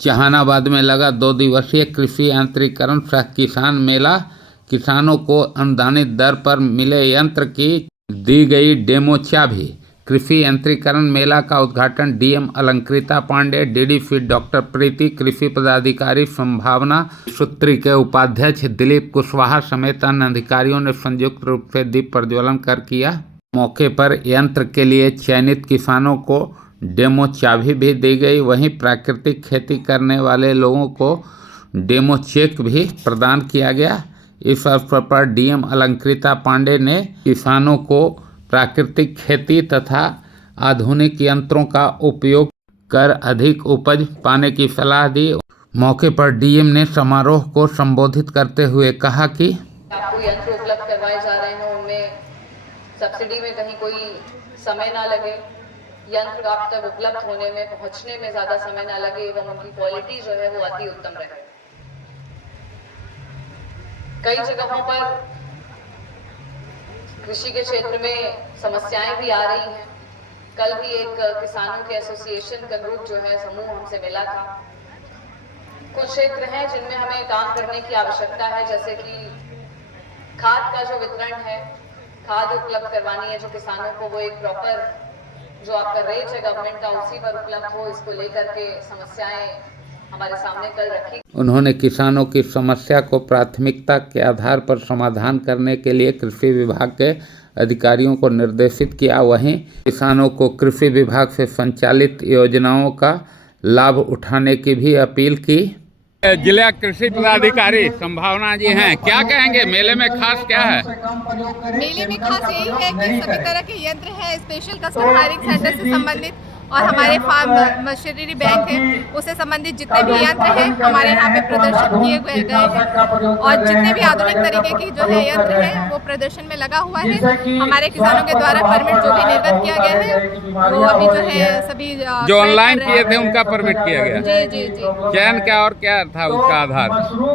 जहानाबाद में लगा 2 दिवसीय कृषि यांत्रिकरण सह किसान मेला। किसानों को अनुदानित दर पर मिले यंत्र की दी गई डेमो चाबी। कृषि यंत्रीकरण मेला का उद्घाटन DM Alankrita Pandey, DDC doctor Preeti, कृषि पदाधिकारी संभावना सूत्री के उपाध्यक्ष दिलीप कुशवाहा समेत अन्य अधिकारियों ने संयुक्त रूप से दीप प्रज्वलन कर किया। मौके पर यंत्र के लिए चयनित किसानों को डेमो चाबी भी दी गई। वहीं प्राकृतिक खेती करने वाले लोगों को डेमो चेक भी प्रदान किया गया। इस अवसर पर डीएम अलंकृता पांडे ने किसानों को प्राकृतिक खेती तथा आधुनिक यंत्रों का उपयोग कर अधिक उपज पाने की सलाह दी। मौके पर डीएम ने समारोह को संबोधित करते हुए कहा कि आपको यंत्र उपलब्ध करवाए जा रहे हैं, उनमें सब्सिडी में कहीं कोई समय ना लगे, यंत्र आप तक उपलब्ध होने में, पहुंचने में ज़्यादा समय ना लगे एवं उनकी क्वालिटी जो है वो अति उत्तम रहे। कई जगहों पर कृषि के क्षेत्र में समस्याएं भी आ रही हैं। कल भी एक किसानों के एसोसिएशन का ग्रुप जो है समूह हमसे मिला था। कुछ क्षेत्र हैं जिनमें हमें काम करने की आवश्यकता है, जैसे कि खाद का जो वितरण है, खाद उपलब्ध करवानी है जो किसानों को, वो एक प्रॉपर जो आपका रेट है गवर्नमेंट का उसी पर उपलब्ध हो। इसको लेकर के समस्याएं हमारे सामने कल रखी। उन्होंने किसानों की समस्या को प्राथमिकता के आधार पर समाधान करने के लिए कृषि विभाग के अधिकारियों को निर्देशित किया। वहीं किसानों को कृषि विभाग से संचालित योजनाओं का लाभ उठाने की भी अपील की। जिला कृषि पदाधिकारी संभावना जी हैं, क्या कहेंगे मेले में खास क्या है? मेले में खास यही है कि सभी तरह के यंत्र हैं, स्पेशल कस्टम हायरिंग सेंटर से संबंधित और हमारे फार्म मशीनरी बैंक है उससे संबंधित जितने भी यंत्र हैं हमारे यहाँ पे प्रदर्शित किए गए हैं और जितने भी आधुनिक तरीके की जो है यंत्र है वो प्रदर्शन में लगा हुआ है। हमारे किसानों के द्वारा परमिट जो भी निर्गत किया गया है वो अभी जो है सभी जो ऑनलाइन किए थे उनका परमिट किया गया। जी जी जी। चयन क्या और क्या था उसका आधार?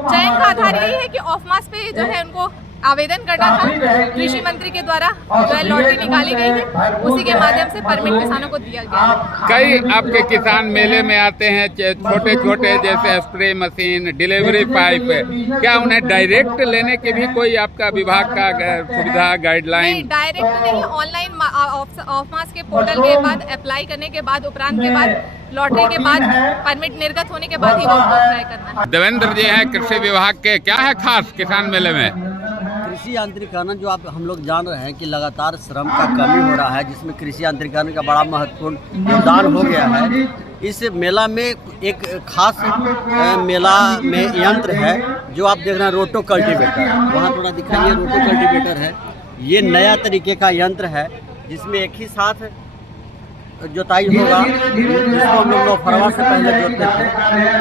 चयन का आधार यही है कि ऑफ मास पे जो है उनको आवेदन करना था। कृषि मंत्री के द्वारा जो है लॉटरी निकाली गई है, उसी के माध्यम से परमिट किसानों को दिया गया है। कई आपके किसान मेले में आते हैं, छोटे छोटे जैसे स्प्रे मशीन, डिलीवरी पाइप, क्या उन्हें डायरेक्ट लेने की भी कोई आपका विभाग का सुविधा गाइडलाइन? नहीं, डायरेक्ट नहीं, ऑनलाइन ऑफ मास के पोर्टल के बाद अप्लाई करने के बाद, उपरांत के बाद, लॉटरी के बाद, परमिट निर्गत होने के बाद ही वो अप्लाई करना है। देवेंद्र जी हैं कृषि विभाग के, क्या है खास किसान मेले में? कृषि यांत्रिकरण जो आप हम लोग जान रहे हैं कि लगातार श्रम का कमी हो रहा है, जिसमें कृषि यांत्रिकरण का बड़ा महत्वपूर्ण योगदान हो गया है। इस मेला में एक खास मेला में यंत्र है जो आप देख रहे हैं, रोटो कल्टीवेटर। वहाँ थोड़ा दिखाइए, रोटो कल्टीवेटर है। ये नया तरीके का यंत्र है जिसमें एक ही साथ जोताई होगा, जिसको हम लोग नौफरवा से पहले जोतते थे,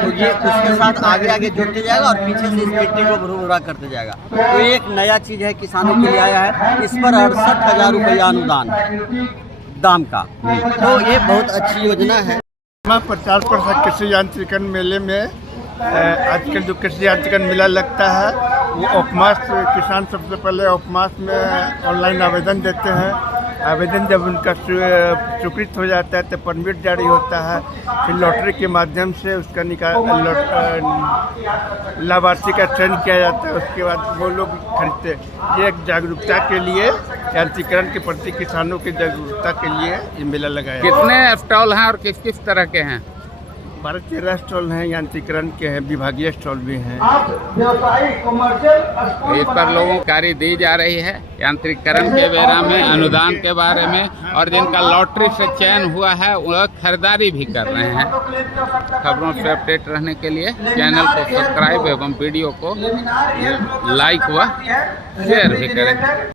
तो ये उसके साथ आगे आगे जोतते जाएगा और पीछे से इस मिट्टी को भुरभुरा करते जाएगा। तो एक नया चीज़ है, किसानों के लिए आया है। इस पर 68,000 रुपया अनुदान दाम का, तो ये बहुत अच्छी योजना है। 50% कृषि यांत्रिकरण मेले में आजकल जो कृषि यांत्रिकरण मेला लगता है वो ऑफमास, किसान सबसे पहले ऑफमास में ऑनलाइन आवेदन देते हैं। आवेदन जब उनका स्वीकृत हो जाता है तो परमिट जारी होता है, फिर लॉटरी के माध्यम से उसका लाभार्थी का चयन किया जाता है। उसके बाद वो लोग खरीदते। ये एक जागरूकता के लिए, यांत्रिकरण के प्रति किसानों की जागरूकता के लिए ये मेला लगाया। कितने स्टॉल हैं और किस किस तरह के हैं? 12-13 स्टॉल हैं, यांत्रिकरण के हैं, विभागीय स्टॉल भी हैं। इस पर लोगों को जानकारी दी जा रही है यांत्रिकरण के बारे में, अनुदान के बारे में, और जिनका लॉटरी से चयन हुआ है वह खरीदारी भी कर रहे हैं। खबरों से अपडेट रहने के लिए चैनल को सब्सक्राइब एवं वीडियो को लाइक व शेयर भी करें।